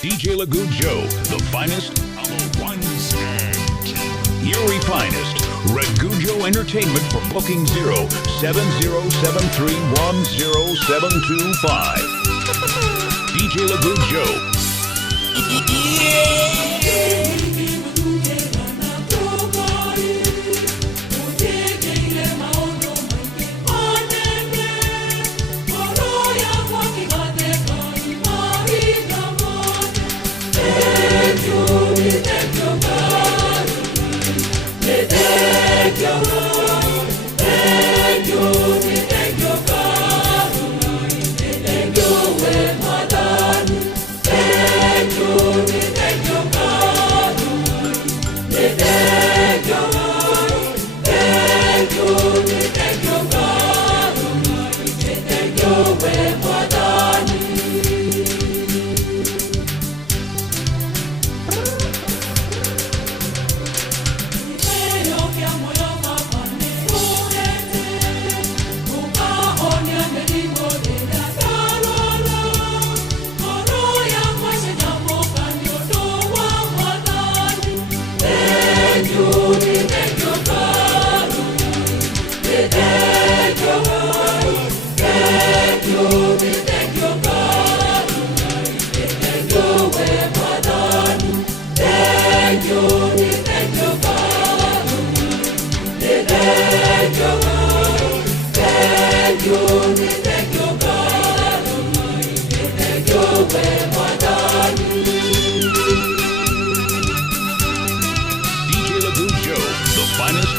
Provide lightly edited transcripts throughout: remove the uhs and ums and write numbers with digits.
DJ Lagoon Joe, the finest on the ones and twos. Yuri Finest, Ragujo Entertainment for booking 07073100725. DJ Lagoon Joe. DJ Lagoon Joe, the finest.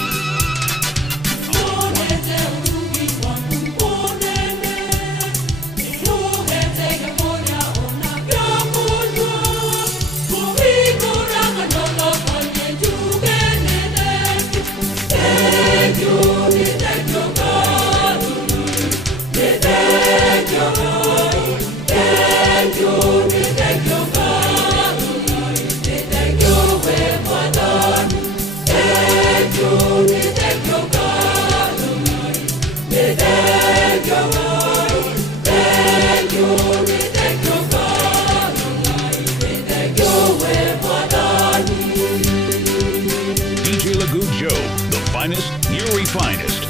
DJ Lagoon Joe, the finest, Yuri Finest.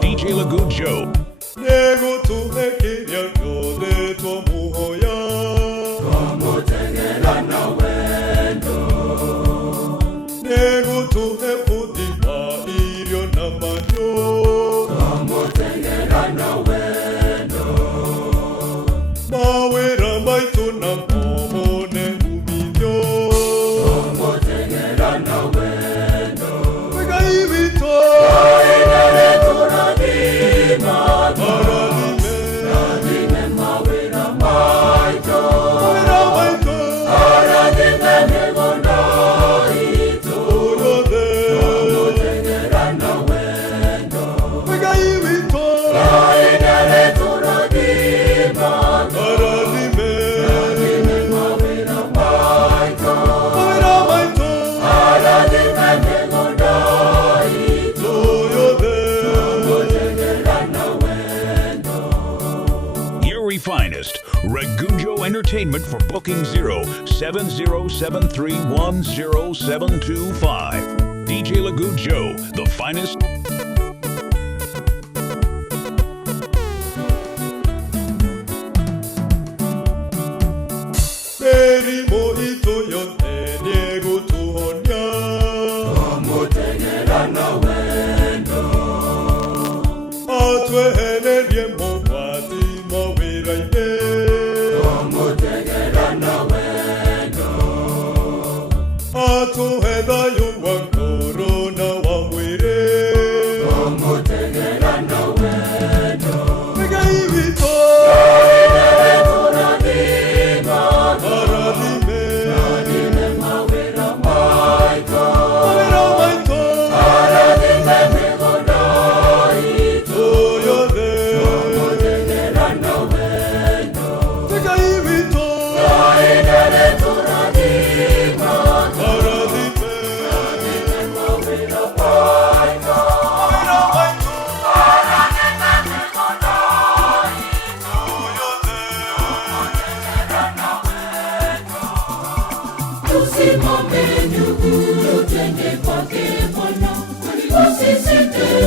DJ Lagoon Joe. Finest, Ragujo Entertainment for booking 07073100725. DJ Lagoon Joe, the finest.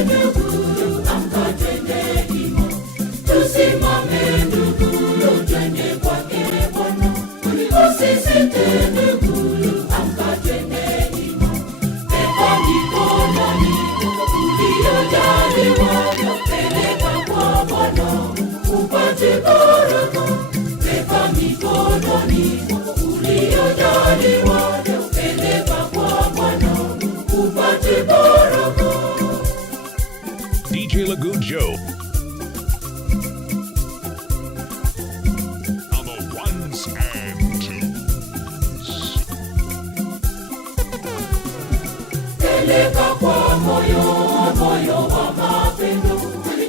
ndugu, amka twende himo. Tusimame ndugu, twende kwake Bwana. Usisite ndugu, amka twende himo. Weka mikononi uliyojaliwa, peleka kwa Bwana upate baraka. Weka mikononi uliyojaliwa, peleka kwa Bwana upate baraka. DJ Lagoon Joe. On the ones and twos. Peleka kwa moyo wa mapendo.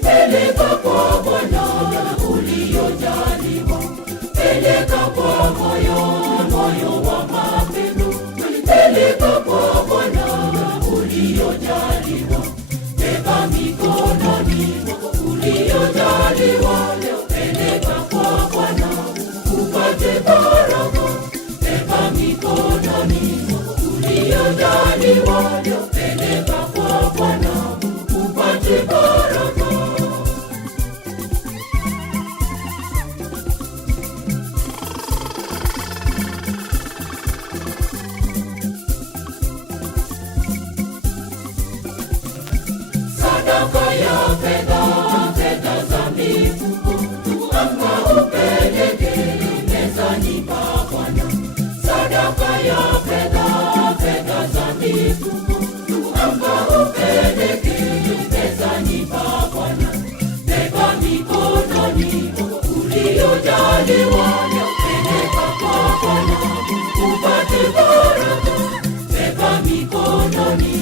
Peleka kwa Bwana uliyojaliwa. Peleka kwa moyo wa mapendo. Peleka kwa Bwana uliyojaliwa. Beba mikononi uliyojaliwa. Peleka kwa Bwana upate baraka. Beba mikononi uliyojaliwa. Peleka kwa Bwana upate baraka. Sadaka ya fedha za mifuko, amka upeleke mezani pa Bwana. Sadaka ya fedha za mifuko, amka upeleke mezani pa Bwana. Beba mikononi uliyojaliwa, peleka kwa Bwana upate baraka. Beba mikononi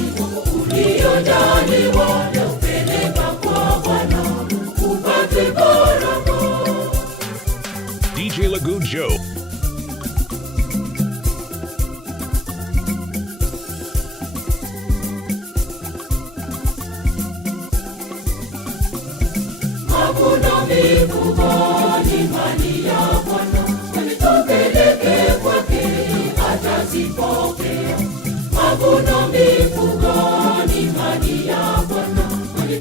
uliyojaliwa, peleka kwa Bwana upate baraka. DJ Lagoon Joe. Mavuno mifugo ni mali ya Bwana, tupeleke kwake atazipokea. Mavuno mifugo ni mali ya Bwana,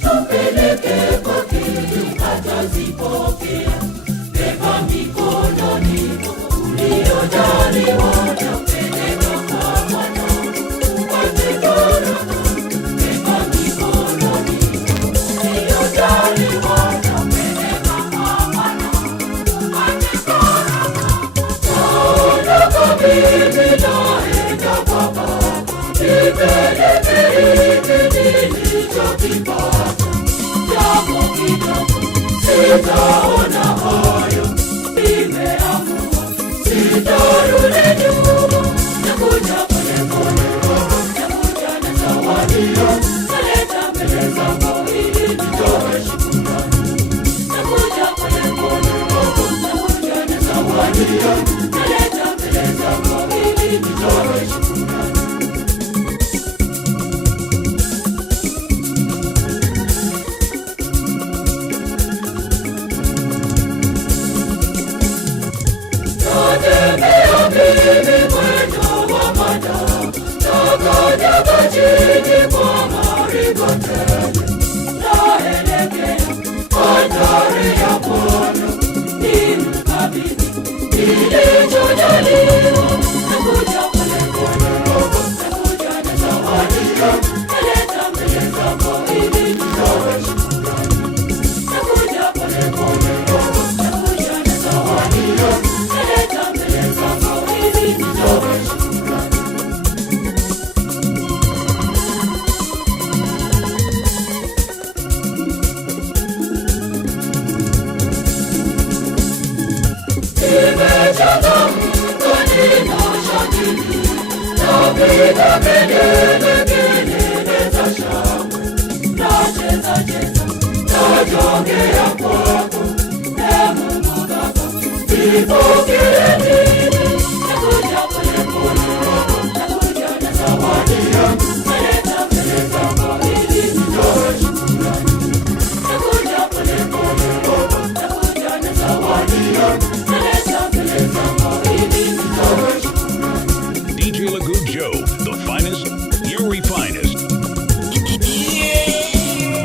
tupeleke kwake atazipokea. Beba mikononi uliyojaliwa, peleka kwa Bwana upate baraka. Beba mikononi uliyojaliwa, peleka kwa Bwana upate baraka. Sadaka mimi naenda kwa Baba, nipeleke hivi nilichokipata. Japo kidogo sitaona hayo, nimeamua sitarudi nyuma. Nakuja polepole, nakuja na zawadi, naleta mbele zako ili nitoe shukrani. Nakuja polepole, nakuja na zawadi, naleta mbele zako ili nitoe shukrani. Natembea mimi mwendo wa mada, nakajaga chini kwa maringo tele. Naelekea bandari ya Bwana, nimkabidhi nilichojaliwa. Nakuja polepole, nakuja na zawadi, naleta mbele zako ili nitoe shukrani. Nakuja polepole, nakuja na zawadi, naleta mbele zako ili nitoe shukrani. Nimechangamka, ninashangilia, napiga kelele za shangwe. Nacheza, najongea kwako, Mungu Baba, nipokee mimi. Nakuja polepole, nakuja na zawadi, naleta mbele zako ili nitoe shukrani. Nakuja polepole, nakuja na zawadi, naleta mbele zako ili nitoe shukrani. DJ Lagoon Joe, the finest, your refinest. Yeah.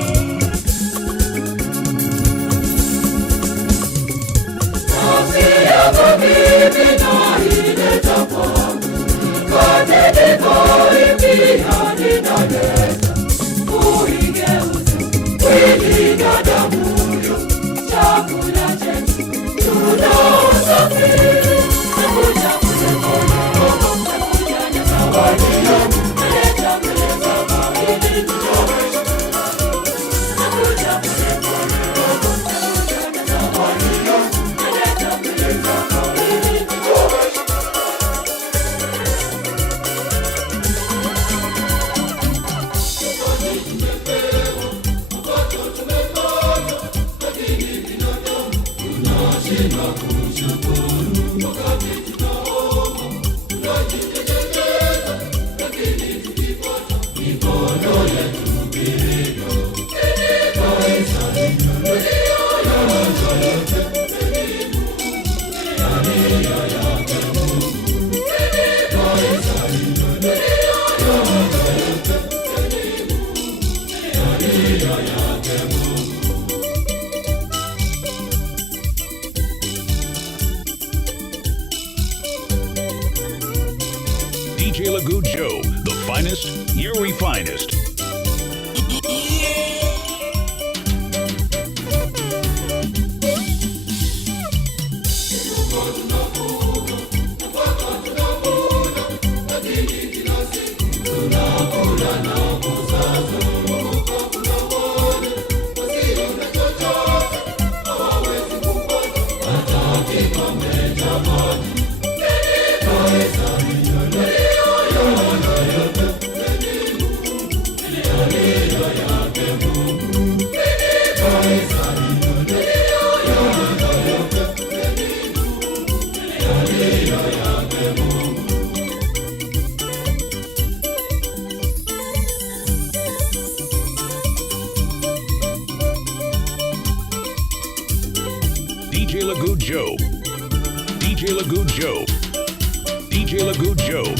mwili na damu, chakula chetu tunaosafiri. Nakuja polepole, nakuja na zawadi yangu, naleta mbele zako ili nitoweshe. Nakuja polepole, nakuja na zawadi yangu, naleta mbele zako ili nitoweshe. DJ Lagoon Joe, the finest, your finest. DJ Lagoon Joe, DJ Lagoon Joe, DJ Lagoon Joe.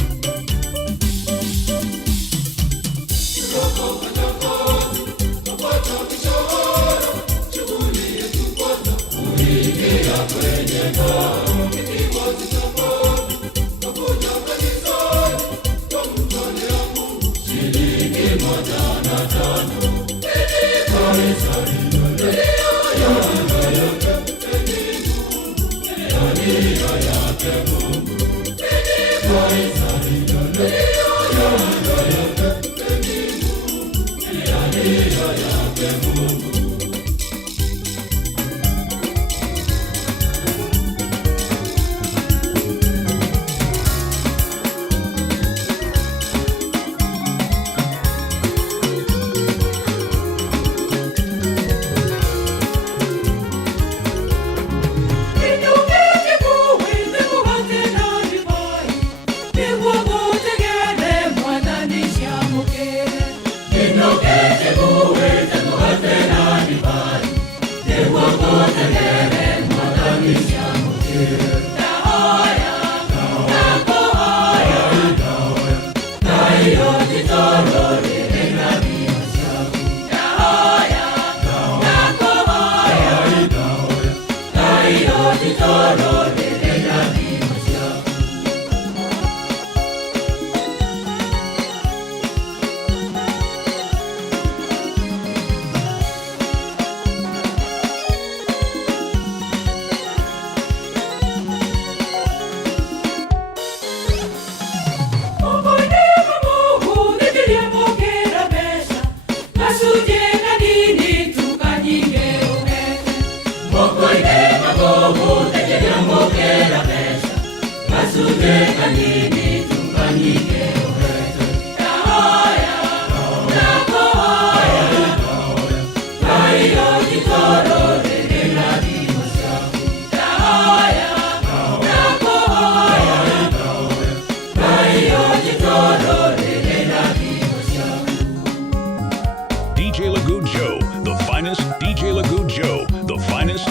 DJ Lagoon Joe, the finest. DJ Lagoon Joe, the finest.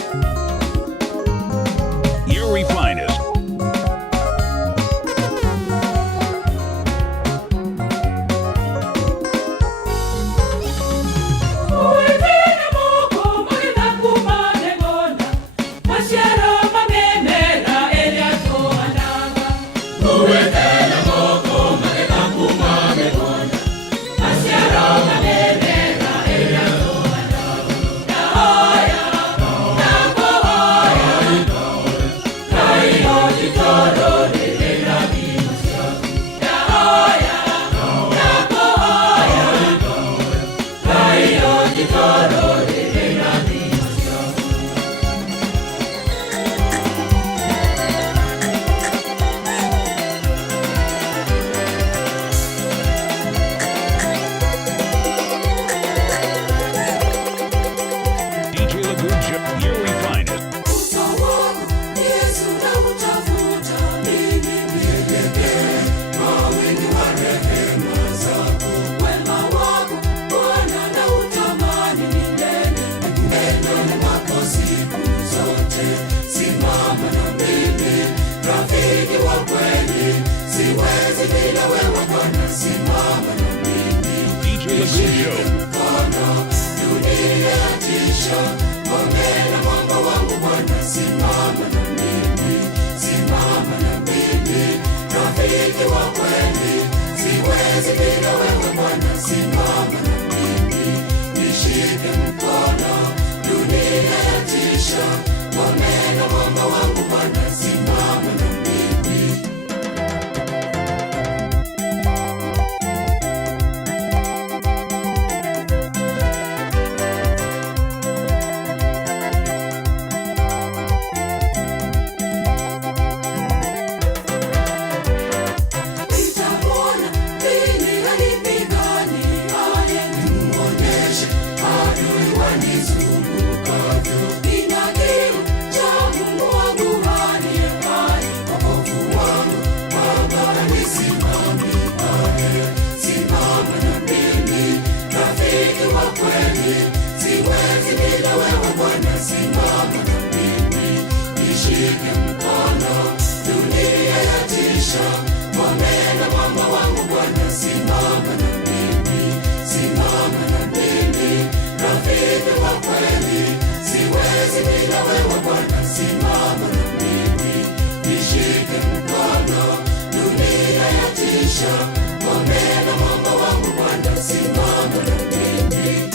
Your finest. Ragujo. Dunia yatisha, ngome na mwamba wangu Bwana, simama na mimi, simama na mimi, rafiki wa kweli, siwezi bila wewe Bwana, simama na mimi, nishike mkono. Dunia yatisha, ngome na mwamba wangu Bwana, simama na mimi. Simama na mimi, nishike mkono. Dunia yatisha, ngome na mwamba wangu Bwana, simama na mimi, simama na mimi, rafiki wa kweli, siwezi bila wewe Bwana, simama na mimi, nishike mkono. Dunia yatisha, ngome na mwamba wangu Bwana, simama na mimi.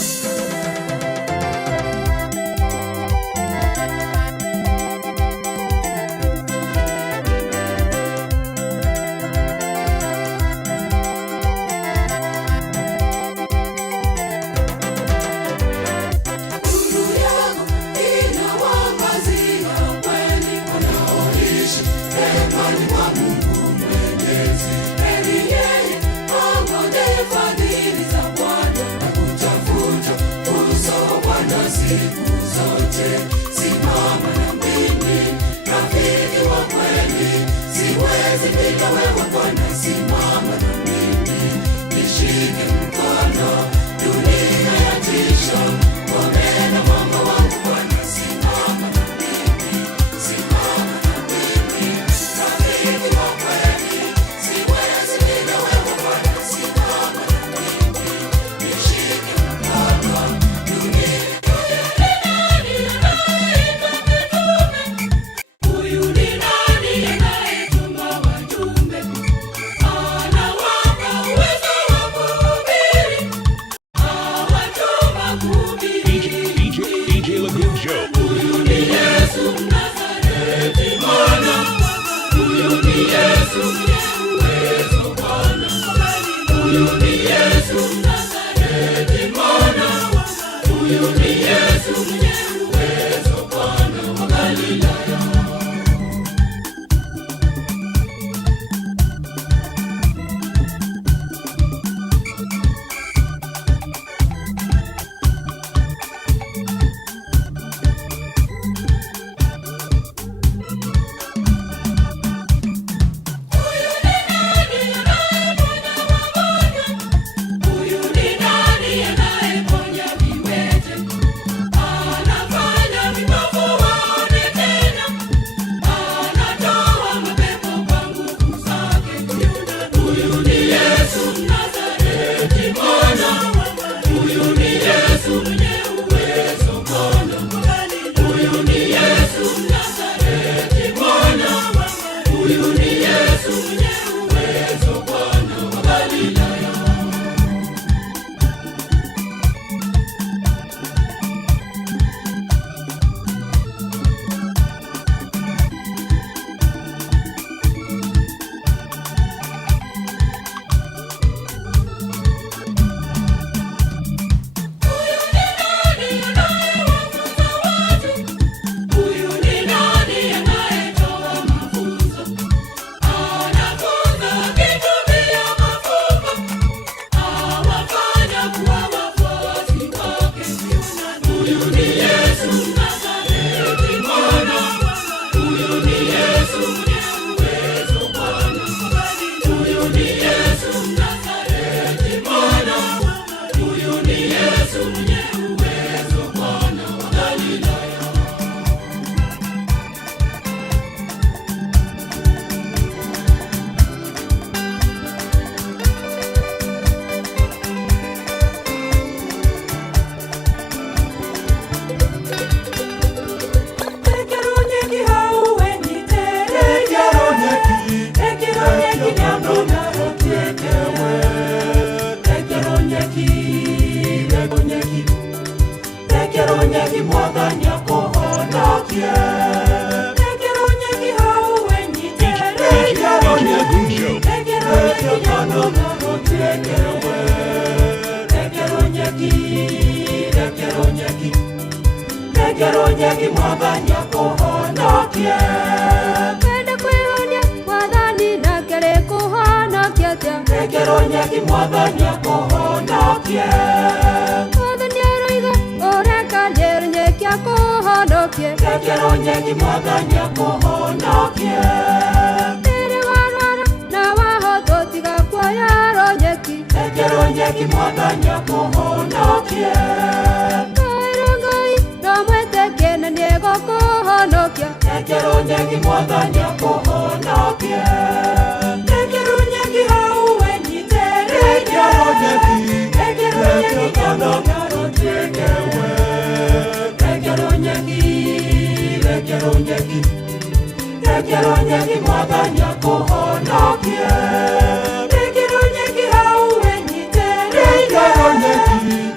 Siku zote simama na mimi, rafiki wa kweli, siwezi bila wewe Bwana, simama na mimi, nishike mkono. Dunia yatisha, ngome na mwamba wangu Bwana, simama na mimi, simama na mimi, rafiki wa kweli, siwezi bila wewe Bwana, simama na mimi, nishike mkono. Dunia DJ Ragujo. Huyu ni Yesu Mnazareti Bwana, huyu ni Yesu mwenye uwezo Bwana, huyu ni Yesu Mnazareti Bwana, huyu ni Yesu mwenye uwezo Bwana wa Galilaya. Rekeronyeki mwathani akuhonokie. Rekeronyeki hau wenyite. Rekeronyeki nyono narotuekewe. Rekeronyeki mwathani akuhonokie. Wende kwihonia mwathani nake rikuhonokia tia. Rekeronyeki mwathani akuhonokie. Mwathani aroiga ureka njeronyeki akuhonokie. Rekeronyeki mwathani akuhonokie. Riri warwara na wahotwo tiga kuoya ronyeki. Rekeronyeki mwathani akuhonokie. Kairo Ngai nomwĩtĩkie na nĩegũkũhonokia. Rekeronyeki mwathani akuhonokie. Rekeronyeki hau wenyite. Rekeronyeki nyono narotuekewe. Rekeronyeki mwathani akuhonokie. Rekeronyeki hau wenyite.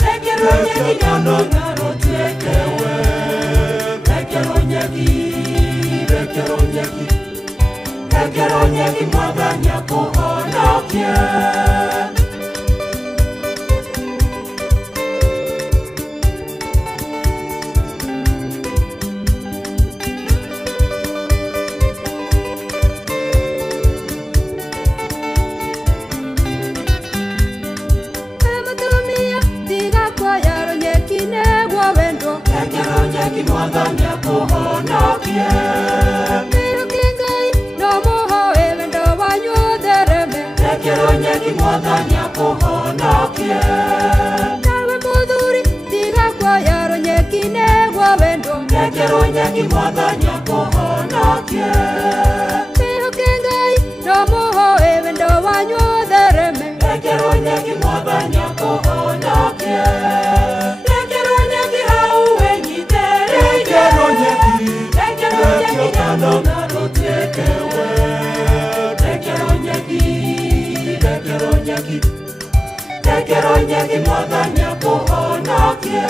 Rekeronyeki nyono narotuekewe. Rekeronyeki mwathani akuhonokie. Mutumia tiga kuoya ronyeki nĩguo wendwo. Rekeronyeki mwathani akuhonokie. Mwĩhokie Ngai no mũhoe wendo wanyu ũthereme. Rekeronyeki mwathani akuhonokie. Nawe mũthuri tiga kuoya ronyeki nĩguo wendwo. Rekeronyeki mwathani akuhonokie. Mwĩhokie Ngai no mũhoe wendo wanyu ũthereme. Rekeronyeki mwathani akuhonokie. Rekeronyeki hau wenyite. Rekeronyeki nyono narotuekewe. Rekeronyeki mwathani akuhonokie.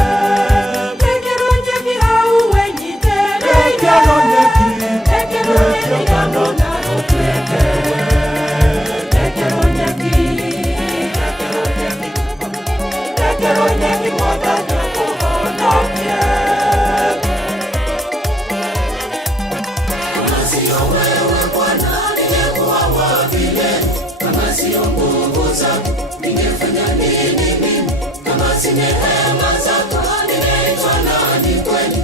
Rekeronyeki hau wenyite. Rekeronyeki nyono narotuekewe. Rekeronyeki mwathani akuhonokie. Kama sio wewe Bwana, ningekuwa wapi leo? Kama sio nguvu zako, ningefanya nini mimi? Kama si neema zako, ningeitwa nani kweli?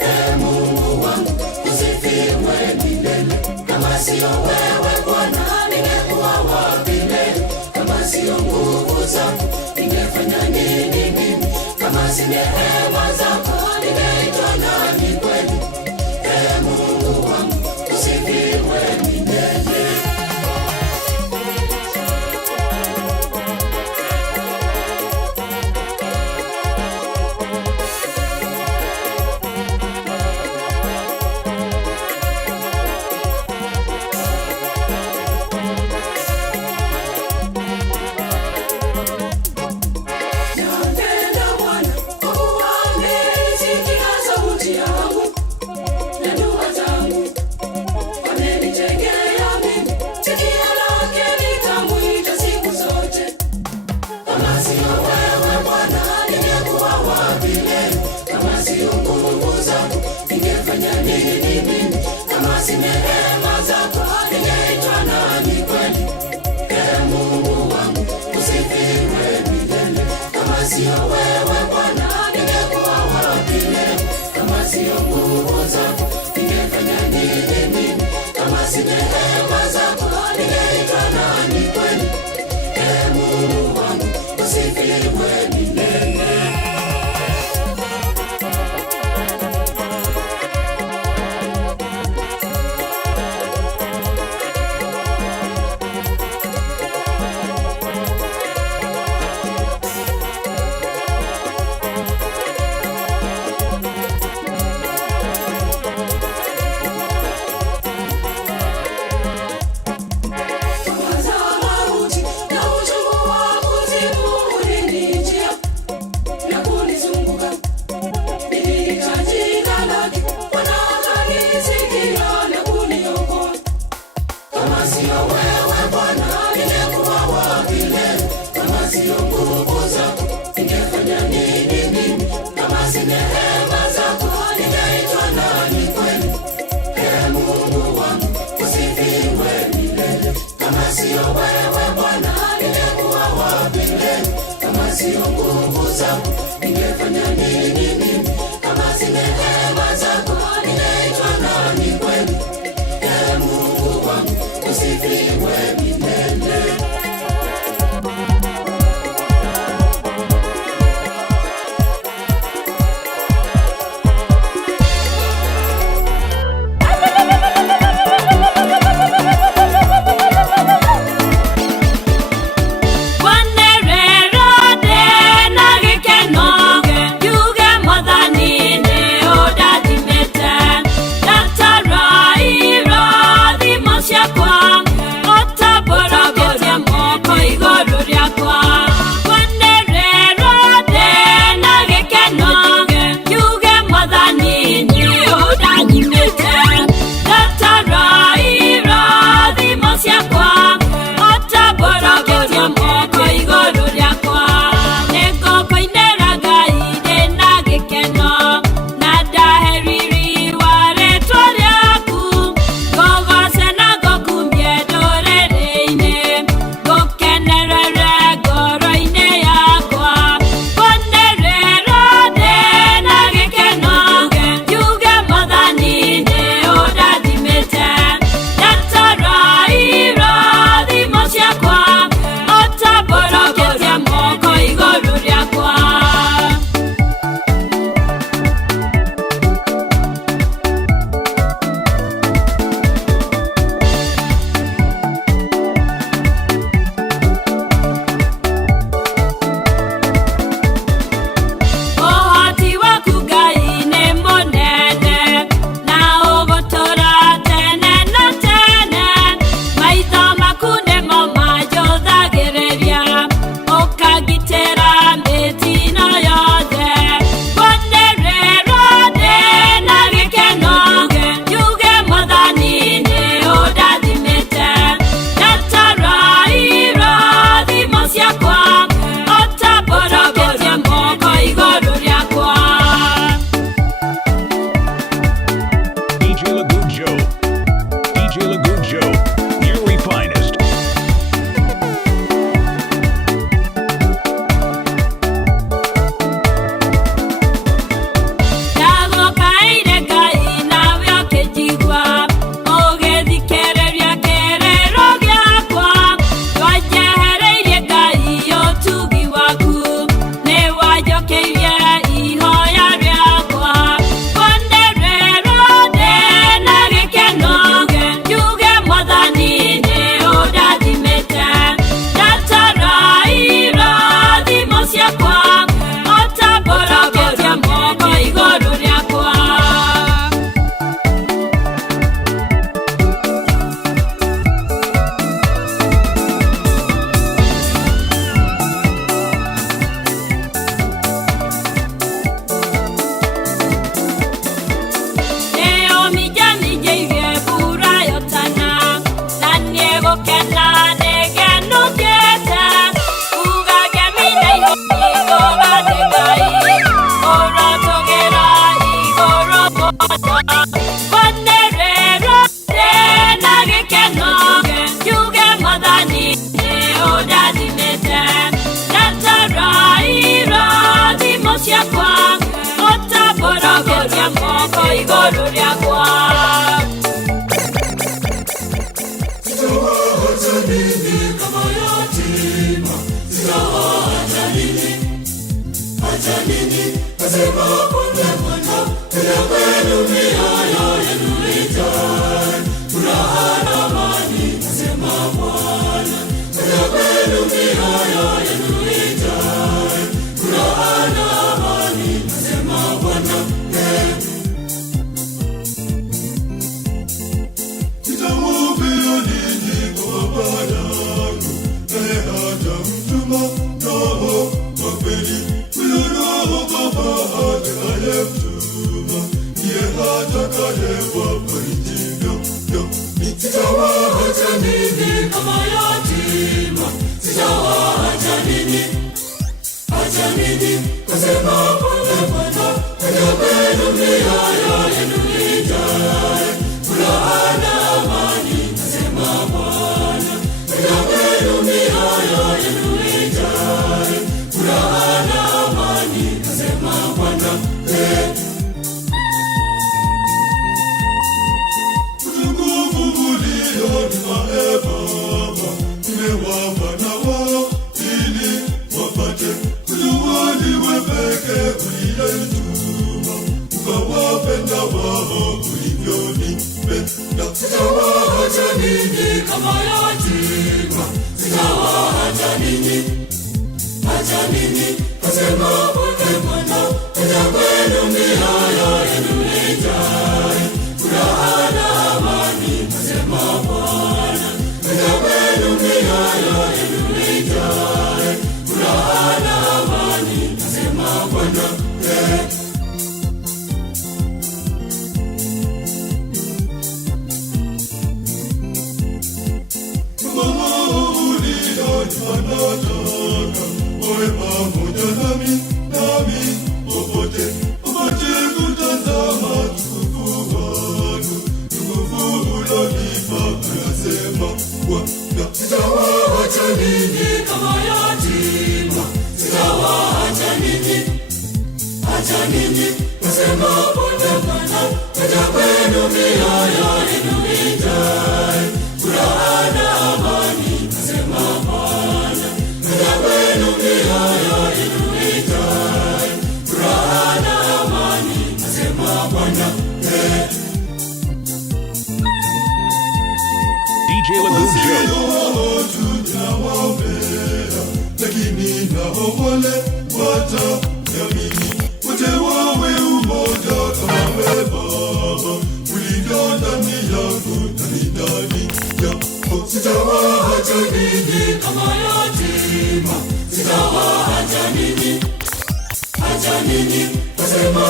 Ee Mungu wangu, usifiwe milele. Kama sio wewe Bwana, ningekuwa wapi leo? Kama sio nguvu zako, ningefanya nini mimi? Kama si neema zako, ningeitwa nani kweli? Ee Mungu wangu, usifiwe milele. Nampenda Bwana kwa kuwa ameisikia sauti yangu na dua zangu. Amenitegea mimi sikio lake, nitamwita siku zote. Kama sio wewe Bwana, ningekuwa wapi leo? Kama sio nguvu zako, ningefanya nini mimi? Kama si neema zako, ningeitwa nani kweli? Ee Mungu wangu, usifiwe milele. Kama sio wewe Bwana, ningekuwa wapi leo? Kama sio nguvu zako, ningefanya nini mimi? Kama si neema zako, ningeitwa nani kweli? Ee Mungu wangu, usifiwe milele. Kwanza mauti na uchungu wa kuzimu ulinijia. sio nguvu zangu, ningefanya nini mimi kama si neema zako? Ninaitwa nani kweli? Ee Mungu wangu, usifiwe milele. Furaha Bwana. Uwe pamoja nami popote kutazama tukufu wako, tukufu ulonipa, anasema Bwana. Sitawaacha ninyi kama yatima, sitawaacha ninyi, acha ninyi, nasema Bwana. Acha kwenu mioyo yenu ijae furaha na amani, nasema Bwana. Acha kwenu mioyo yenu ijae furaha na amani, nasema Bwana. DJ Lagujo. Tunawaombea, lakini nao wale wataniamini, wote wawe umoja kama wewe Baba ulivyo ndani yangu nami ndani yako. Sitawaacha ninyi kama yatima, sitawaacha ninyi, acha ninyi, nasema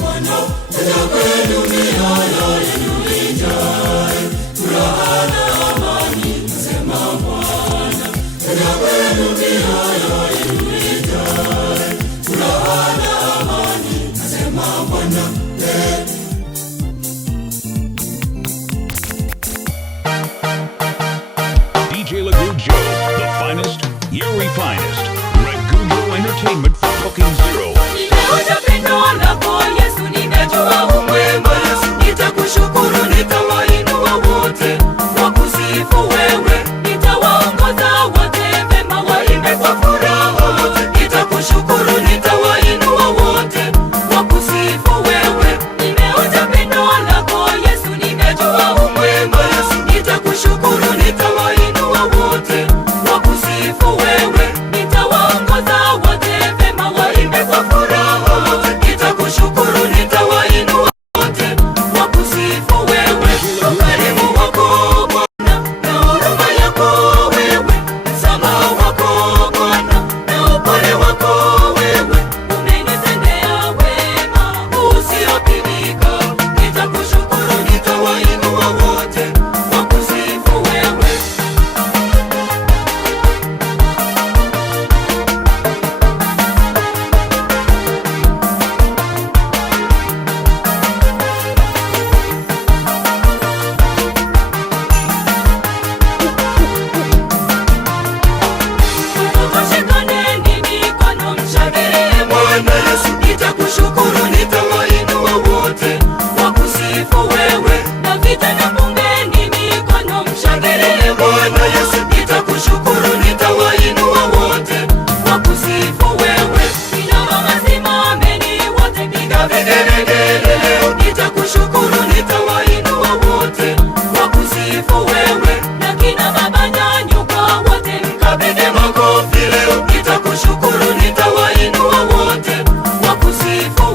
Bwana. Acha kwenu mioyo yenu ijae furaha na amani, nasema Bwana. Acha kwenu mioyo yenu ijae furaha na amani, nasema Bwana. DJ Lagujo, the finest, your refinest. Ragujo Entertainment for Booking Zero. Nimeonja pendo lako Yesu, nimejua umwema. Nitakushukuru, nitawainua wote wakusifu wewe. Nitawaongoza wote vema waimbe kwa furaha. Nitakushukuru, nitawainua wote wakusifu wewe. Nimeonja pendo lako Yesu, nimejua umwema. Nitakushukuru, nitawainua wote wakusifu wewe. Nitawaongoza wote vema waimbe kwa furaha. Nitakushukuru, nitawainua wote wakusifu wewe. Ukarimu wako Bwana na huruma yako wewe, msamaha wako Bwana na upole wako wewe, umenitendea wema usiopimika. Nitakushukuru, nitawainua wote wakusifu wewe. Tushikaneni mikono, mshangilie Bwana Yesu. Nitakushukuru, nitawainua wote wakusifu wewe. Na vijana pungeni mikono, mshangilie Bwana Yesu. Nitakushukuru, nitawainua wote wakusifu wewe. Kina mama simameni wote, piga vigelegele leo. Nitakushukuru, nitawainua wote wakusifu wewe. Na kina baba nyanyuka wote, mkapige makofi leo. Nitakushukuru, nitawainua wote wakusifu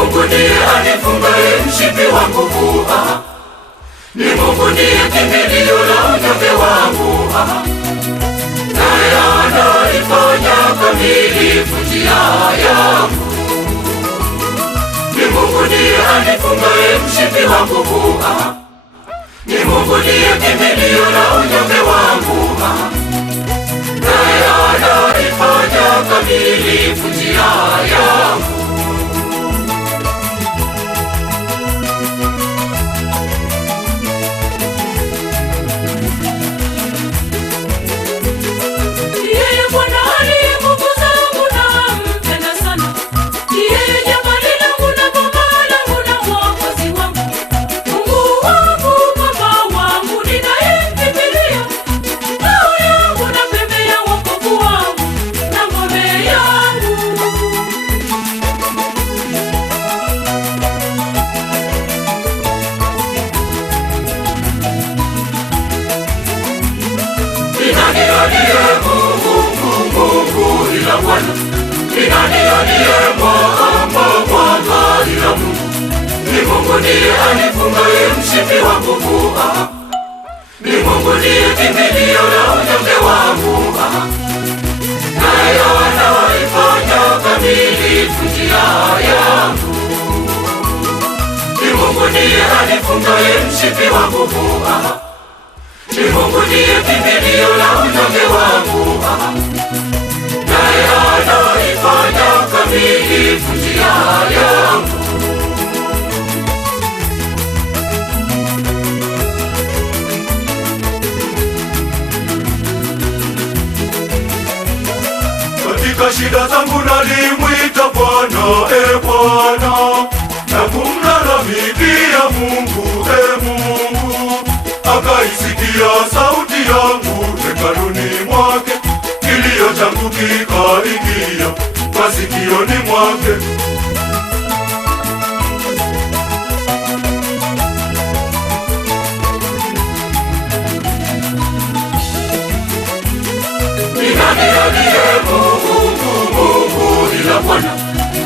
Mungu ndiye anifungaye mshipi wa nguvu, ni Mungu ndiye kimbilio la unyonge wangu, naye anaifanya kamilifu njia yangu. Ni Mungu ndiye anifungaye mshipi wa nguvu, ni Mungu ndiye kimbilio la unyonge wangu, naye anaifanya kamilifu njia yangu. Ni nani aliye mwamba ila Mungu? Ni Mungu ndiye anifungaye mshipi wa nguvu, ni Mungu ndiye kimbilio la unyonge wangu, naye anaifanya kamilifu njia yangu. Ni Mungu ndiye anifungaye mshipi wa nguvu, ni Mungu ndiye kimbilio la unyonge wangu, naye anaifanya kamilifu njia yangu. Katika shida zangu nalimwita Bwana, Bwana, na kumlalamikia Mungu, Mungu, akaisikia sauti yangu hekaluni mwake. Kilio changu kikaingia masikioni mwake. Ni nani aliye Mungu ila Bwana?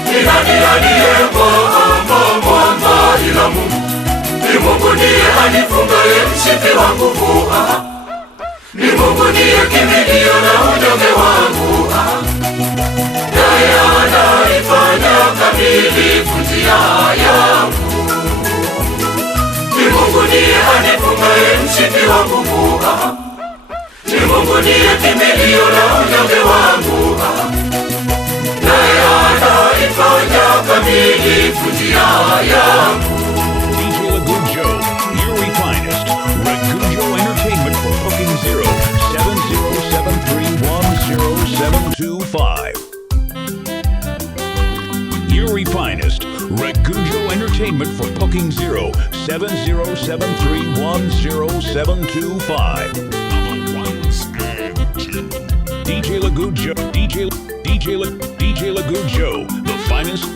Ni nani aliye mwamba ila Mungu? Ni Mungu ndiye anifungaye mshipi wa nguvu, ni Mungu ndiye kimbilio la unyonge wangu, naye anaifanya kamilifu njia yangu. Ni Mungu ndiye anifungaye mshipi wa nguvu, ni Mungu ndiye kimbilio la unyonge wangu, naye anaifanya kamilifu njia yangu. DJ Lagujo, your refinest. Ragujo Entertainment for booking 07073100725. Your refinest. Ragujo Entertainment for booking 07073100725. DJ Lagujo, DJ Lagujo, the finest.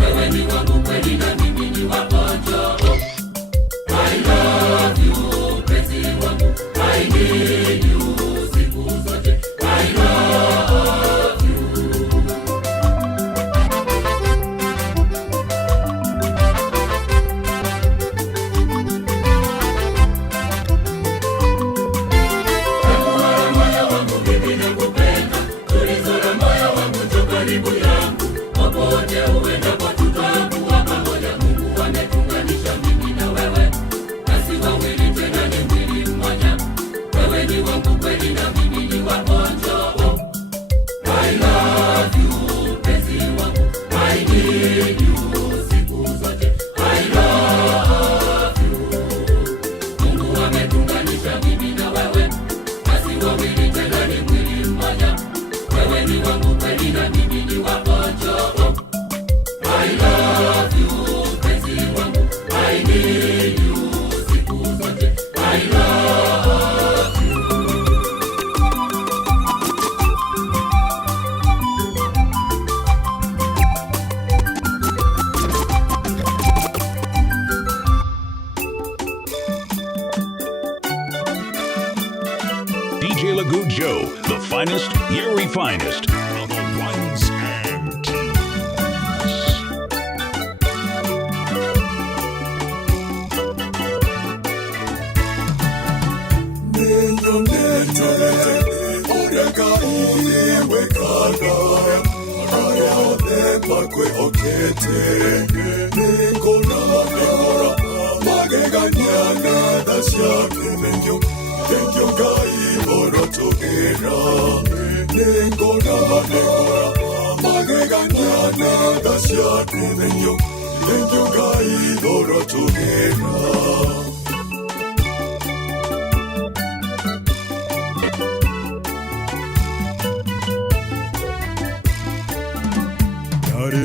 Wewe ni wangu kweli na ni wangu kweli na mimi ni wako njoo. I love you penzi wangu, I need you siku zote. I love you. Mungu ametunganisha mimi na wewe, basi wawili tena ni mwili mmoja. Wewe ni wangu kweli na mimi ni wako njoo. I love you penzi wangu, I need you siku zote. I love you. DJ Lagoon Joe, the finest, your finest of the ones and twos.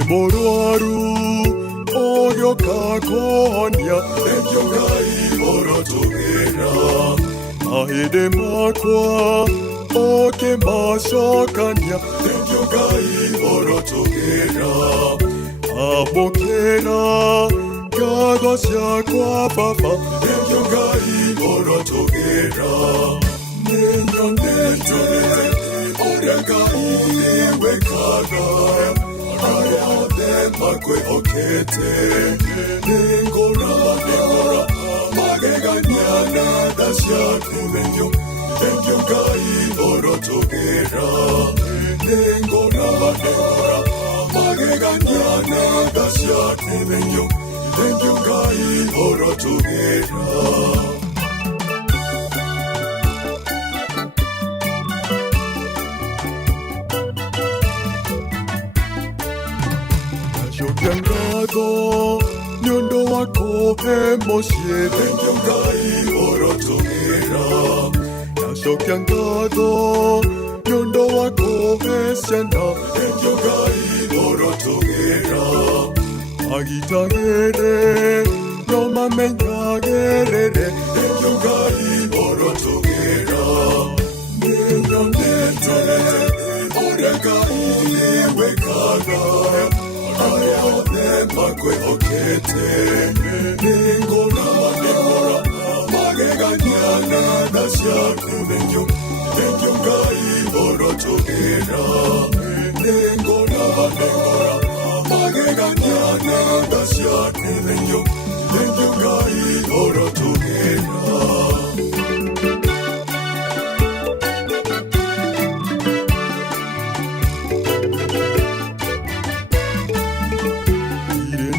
Moroaru oyo kakonia Thank Ngai orotogera Ahede makwa oke masokania Thank Ngai orotogera Abokera gado siakwa papa Thank Ngai orotogera Nenyo nete orega iwe kada Aya de makwe okete Nengora Mageganyana dasya kumenyo Thank Ngai orotogera Nengora Mageganyana dasya kumenyo Thank Ngai orotogera Shokyangado, nyondo wako emoshie Thank Ngai orotogera Shokyangado, nyondo wako esiana Thank Ngai orotogera Agitagere, noma menyagerere Thank Ngai orotogera Nenyonete, orega iwe kada Aya de makwe okete Nengora Mageganyana dasya kumenyo Thank Ngai orotogera Nengora Mageganyana dasya kumenyo Thank Ngai orotogera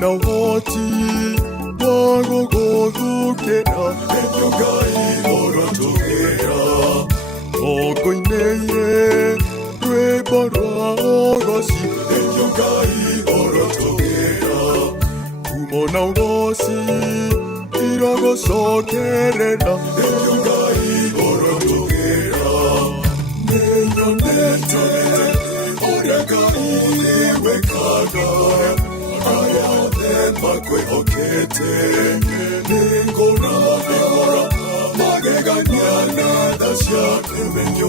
Na wati wagogodukera Thank Ngai orotogera Okoineye rweborwa ogosi Thank Ngai orotogera Kumona ugosi irogosokerera Thank Ngai orotogera Nenyonete orega iwe kada Aya de makwe okete Nengora Mageganyana dasya kumenyo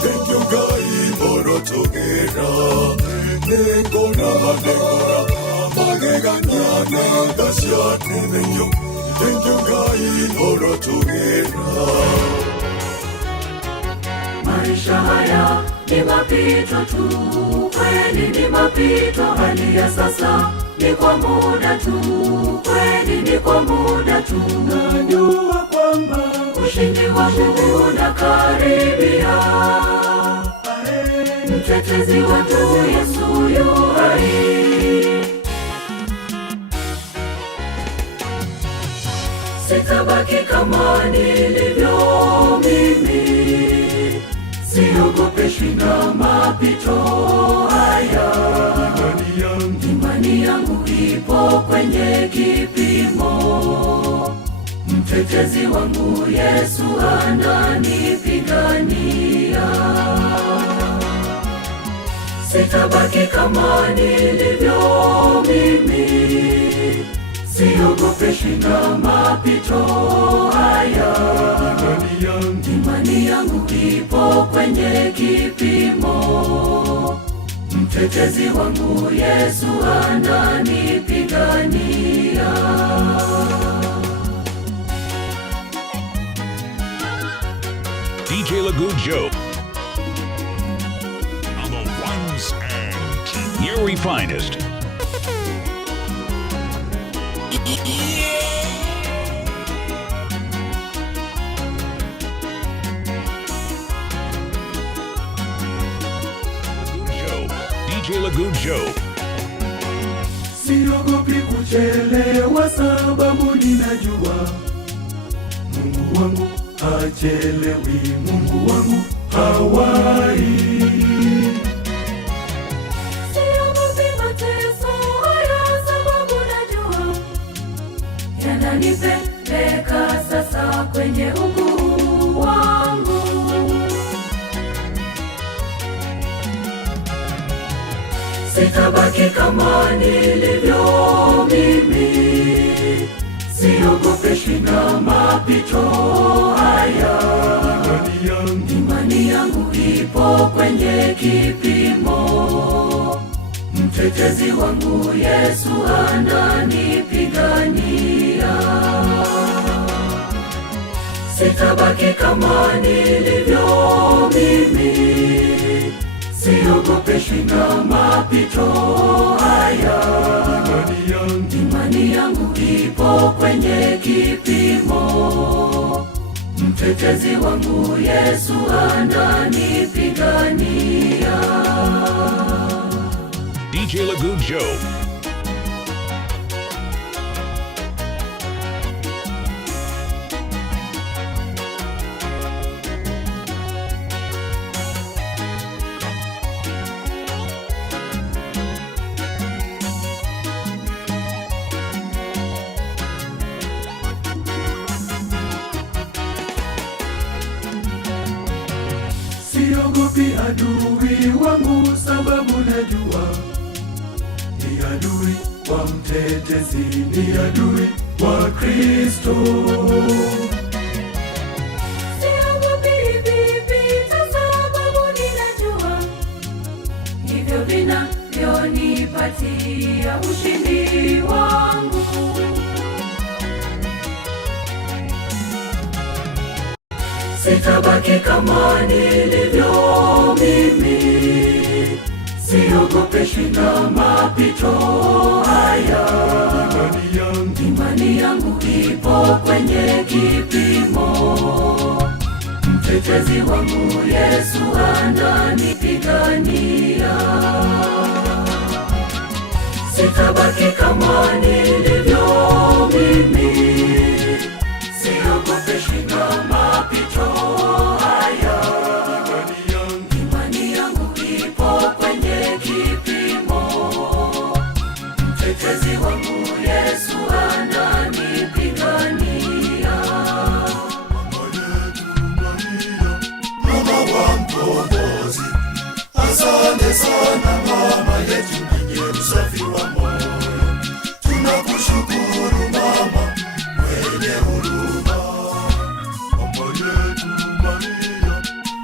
Thank Ngai orotogera Nengora Mageganyana dasya kumenyo Thank Ngai orotogera Maisha haya ni mapito tu, kweli ni mapito. Hali ya sasa ni kwa muda tu, kweli ni kwa muda tu. Najua kwamba ushindi wangu unakaribia. Mtetezi wetu Yesu yu hai. Sitabaki kama nilivyo mimi. siogopeshwi na mapito haya. Imani yangu ipo kwenye kipimo, mtetezi wangu Yesu ananipigania. Sitabaki kama nilivyo mimi, siogopeshwi na mapito haya. Imani yangu ipo kwenye kipimo, mtetezi wangu Yesu ananipigania. DJ Lagujo on the ones and twos. Your finest. DJ Lagujo. Siogopi kuchelewa sababu ninajua Mungu wangu hachelewi, Mungu wangu hawai. Siogopi mateso haya sababu najua yananipeleka sasa kwenye ukuu wangu. Sitabaki kama nilivyo mimi, siogopeshwi na mapito haya. Imani yangu ipo kwenye kipimo, mtetezi wangu Yesu ananipigania. Sitabaki kama nilivyo mimi, siogopeshwi na mapito haya. Imani yangu ipo kwenye kipimo, mtetezi wangu Yesu ananipigania. DJ Lagujo. Siogopi adui wangu sababu najua ni adui wa mtetezi, ni adui wa Kristo. Siogopi vipita sababu ninajua ndivyo vinavyonipatia ushindi wangu. Sitabaki kama nilivyo mimi, siogopeshwi na mapito haya. Imani yangu ipo kwenye kipimo, mtetezi wangu Yesu ananipigania. Sitabaki kama nilivyo mimi, siogopeshwi na mapito haya. Imani yangu ipo kwenye kipimo, mtetezi wangu Yesu ananipigania. Mama wa mkombozi, asante sana mama yetu mwenye usafi wa moyo. Tunakushukuru mama mwenye huruma. Mama yetu Maria,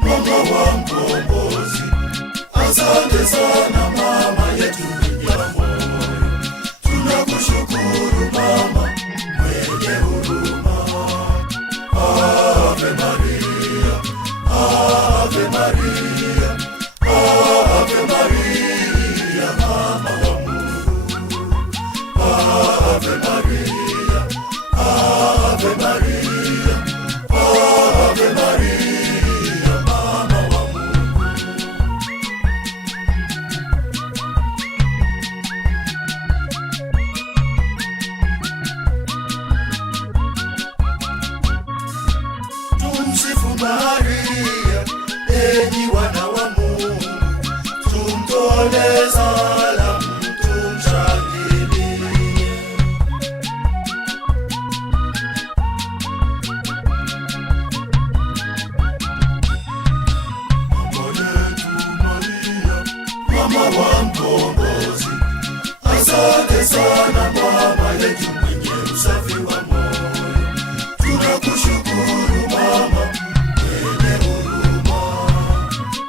mama wa mkombozi, asante sana mama yetu mwenye moyo. Tunakushukuru mama mwenye huruma. Ave Maria, Ave Maria, Ave Maria, mama wa Mungu. Ave Maria, Ave Maria, Ave Maria, mama wa Mungu. Tumsifu Maria, enyi wana gereza la mtu mshangilie. Mama yetu Maria, mama wa mkombozi, asante sana mama yetu mwenye usafi wa moyo. Tunakushukuru mama mwenye huruma.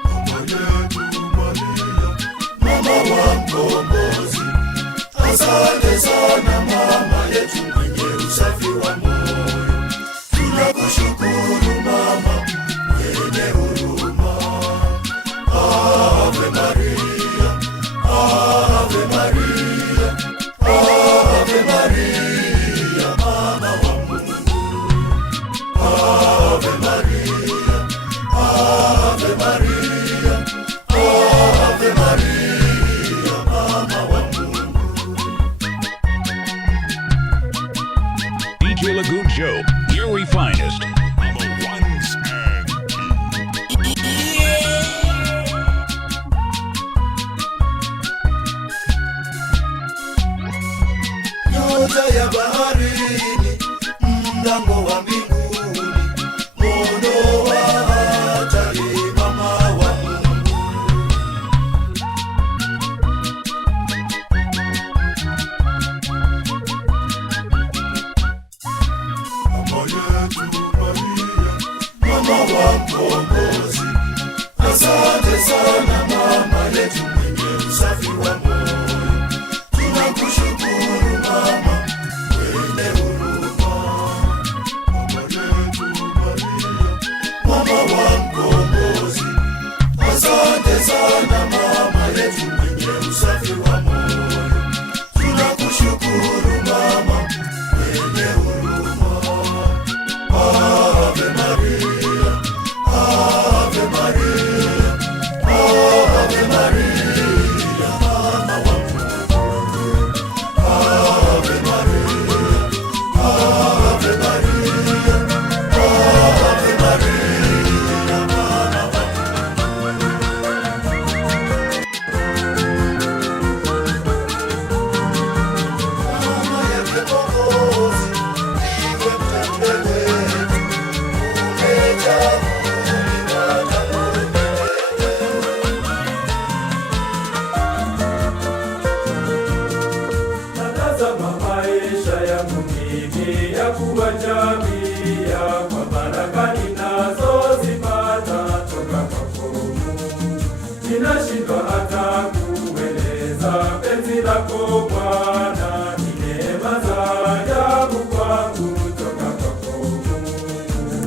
Mama yetu Maria, mama wa mkombozi, asante sana mama yetu mwenye usafi wa moyo. Tunakushukuru mama mwenye huruma. Ave Maria, Ave Maria, Ave Maria, mama wa Mungu. Ave Maria, Ave Maria, Ave Maria, mama wa Mungu. DJ Lagoon Joe, your finest on the ones and Nyota ya baharini, mlango wa mbinguni, mono wa hatari, mama wa Mungu. Mama yetu Maria, mama wa mkombozi, asante sana mama yetu mwenye usafi wa moyo. Tunakushukuru mama mwenye huruma. Mama yetu Maria, mama wa mkombozi, asante sana mama yetu mwenye usafi wa moyo. Tunakushukuru mama mwenye huruma. Ave Maria, Ave Maria, Ave Maria, mama wa Mungu. Ave Maria, Ave Maria, Ave Maria, mama wa mama yake Mwokozi, iwe mteule wetu, umechaguliwa na Mungu. Natazama maisha yangu mimi ya kuwajabia kwa baraka ninazozipata toka kwako Mungu. Ninashindwa hata kueleza penzi lako Bwana, ni neema za ajabu kwangu toka kwako Mungu.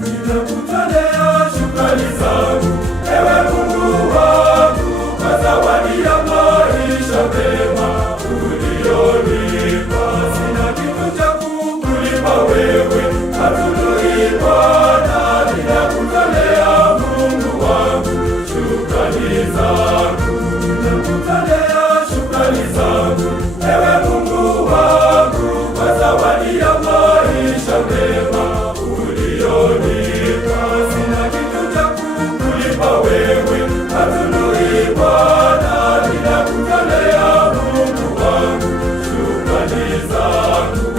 Ninakutolea shukrani zangu, ewe Mungu wangu, kwa zawadi ya maisha mema ulionipa. Sina kitu cha kukulipa wewe, hatujui Bwana. Ninakutolea Mungu wangu shukrani zangu, ninakutolea shukrani zangu, ewe Mungu wangu, kwa zawadi ya maisha mema ulionipa. Sina kitu cha kukulipa wewe, hatujui Bwana. Ninakutolea Mungu wangu shukrani zangu.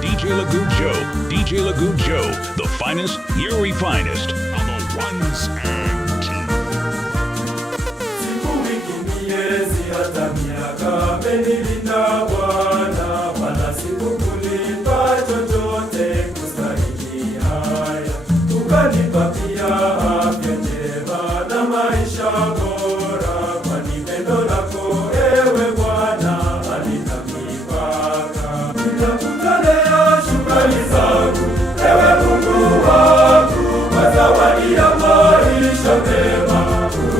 DJ Lagoon Joe, DJ Lagoon Joe, the finest, your finest on the ones and Siku wiki, miezi, hata miaka amenilinda Bwana, wala sikukulipa chochote kustahili haya. Ukanipa pia afya njema na maisha bora, kwani pendo lako ewe Bwana halina mipaka. Ninakutolea shukrani zangu, ewe Mungu wangu, kwa zawadi ya maisha mema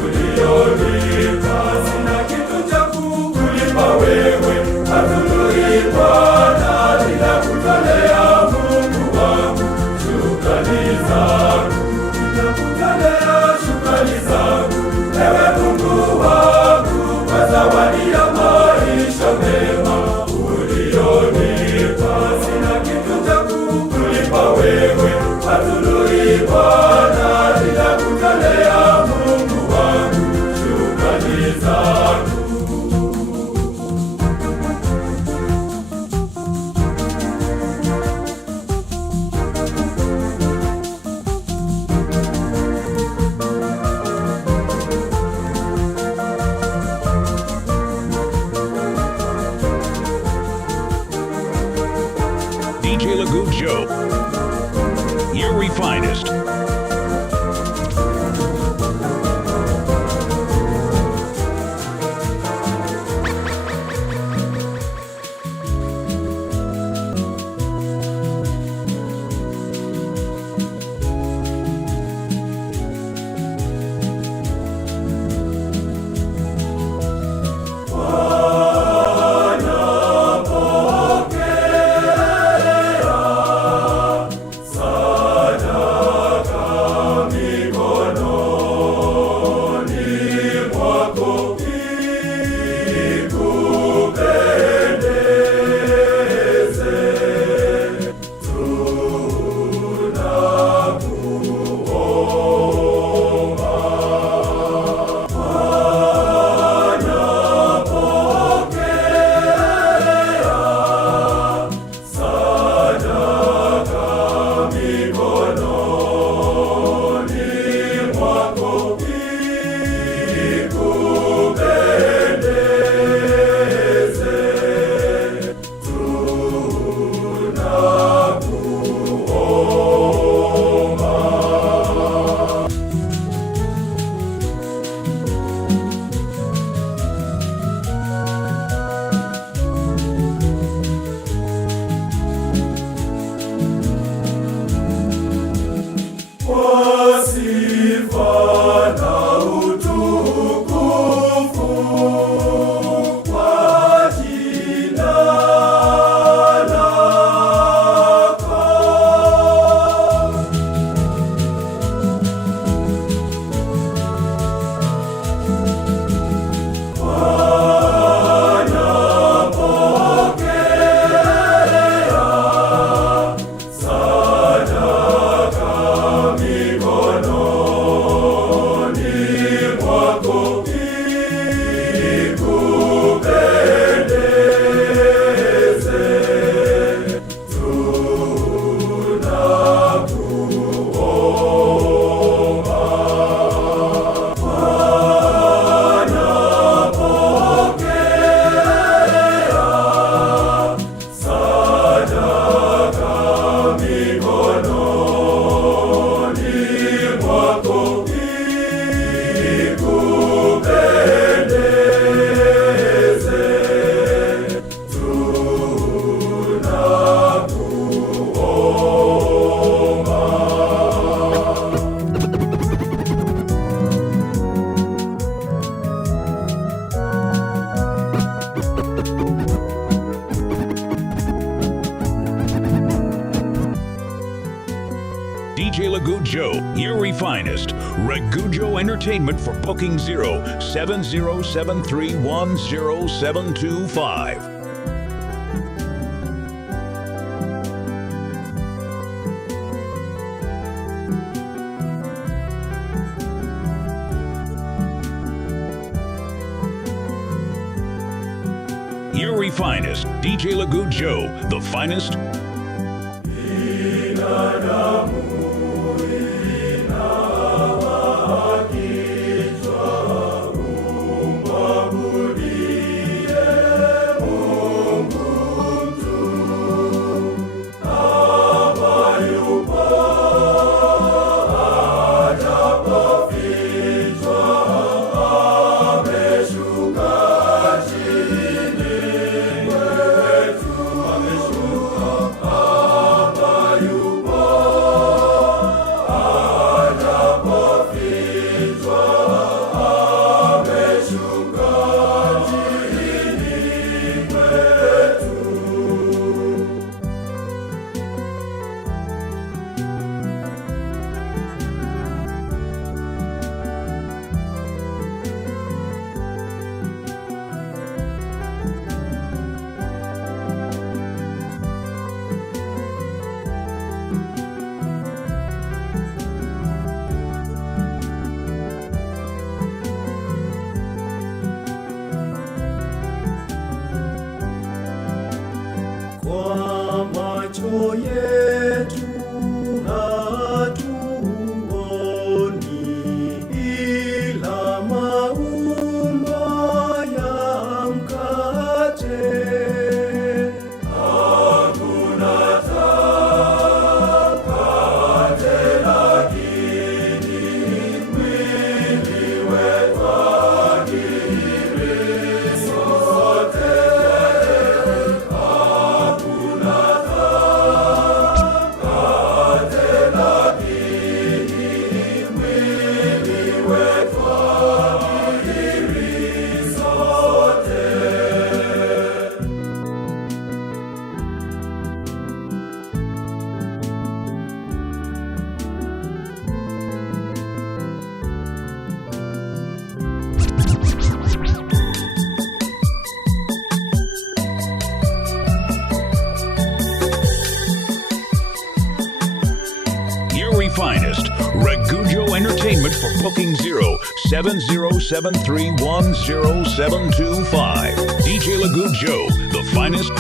ulionipa. Sina kitu cha kukulipa wewe, hatujui Bwana. Ninakutolea Mungu wangu shukrani zangu, ninakutolea shukrani zangu, ewe Mungu wangu, kwa zawadi ya maisha mema ulionipa. Joe, your refinest. DJ Ragujo, your refinest. Ragujo Entertainment for booking 07073100725. Your refinest, DJ Ragujo, the finest. Kwa macho yetu hatuoni, ila maumbo ya mkate. Hakuna taa finest. Ragujo Entertainment for booking 0707310725. DJ Ragujo, the finest.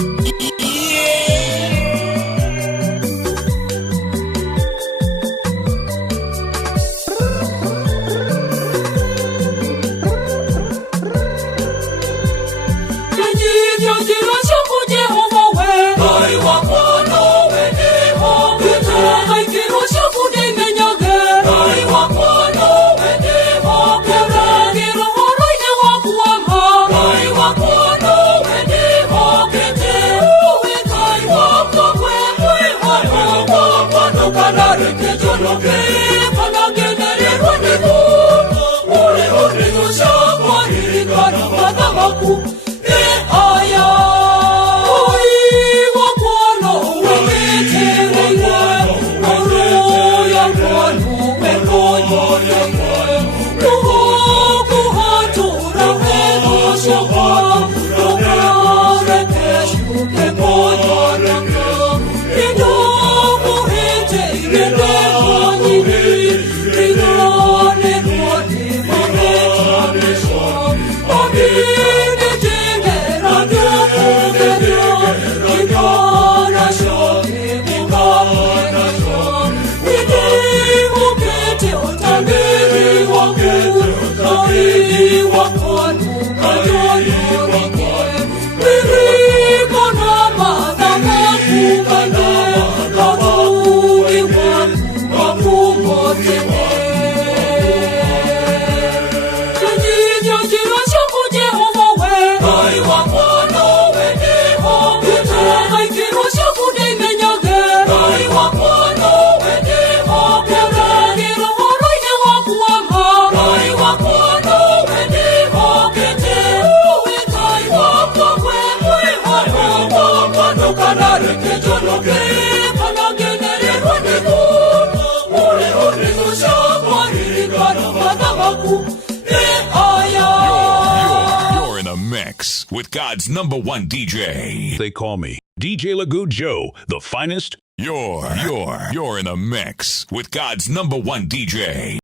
You're in a mix with God's #1 DJ. They call me DJ Ragujo, the finest. You're in a mix with God's #1 DJ.